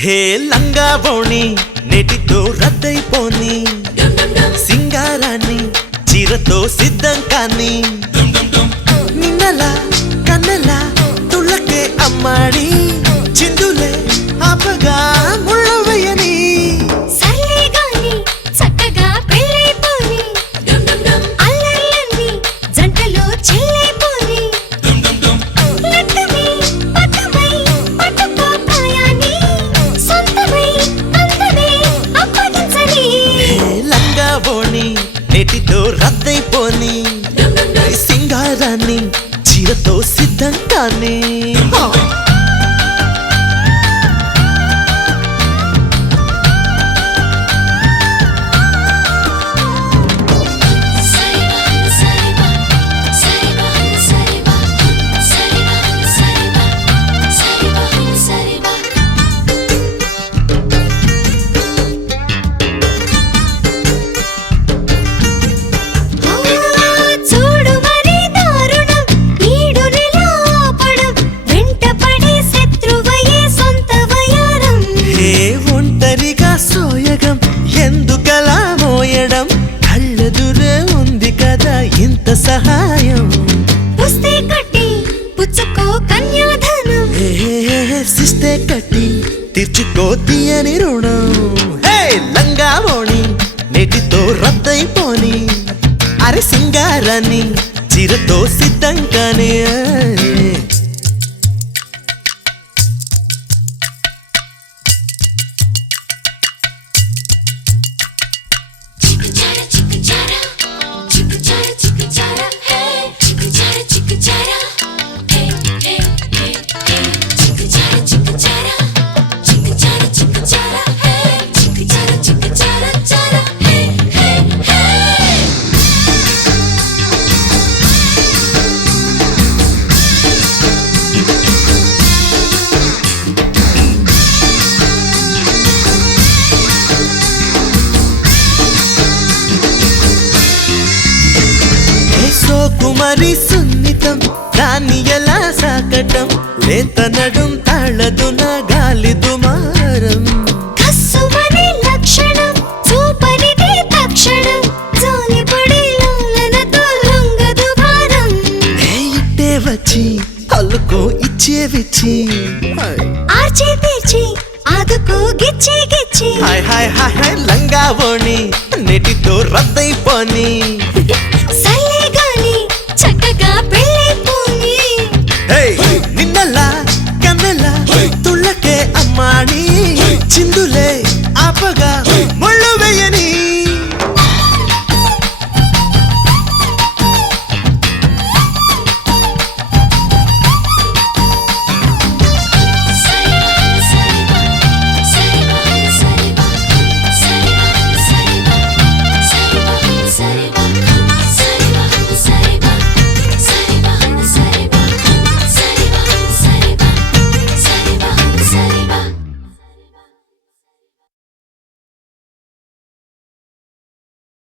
హే లంగా బోణి నెటితో రద్దయిపోని సింగారాన్ని చీరతో సిద్ధం కాని నిన్నలా కన్నెలా తుళ్ళకే అమ్మాడి చిందులే ఆపగా ముళ్ళవయ్యని నెటితో రద్దయిపోని సింగారాన్ని చీరతో సిద్ధం కాని సోయగం ఎందుకలా మోయడం కళ్ళెదురే ఉంది కదా ఇంత సహాయం పుస్తే కట్టి పుచ్చుకో కన్యాధనం సిస్తే కట్టి తీర్చుకో తీయని రుణం హే లంగా మోణి నెటితో రద్దయిపోని అరే సింగారాన్ని చీరతో సిద్ధం కాని కుమారి సున్నితం దాన్ని ఎలా సాకటం లేత నడుం తాళదు నా గాలి దుమారం కస్సుమని లక్షణం సూపరిది తక్షణం జాలిపడి లాలనతో లొంగదు భారం ఇట్టే వచ్చి అల్లుకో ఇచ్చే విచ్చి ఆర్చి తీర్చి ఆదుకో గిచ్చి గిచ్చి హాయ్ హాయ్ హాయ్ లంగా బోణి నెటితో రద్దయిపోని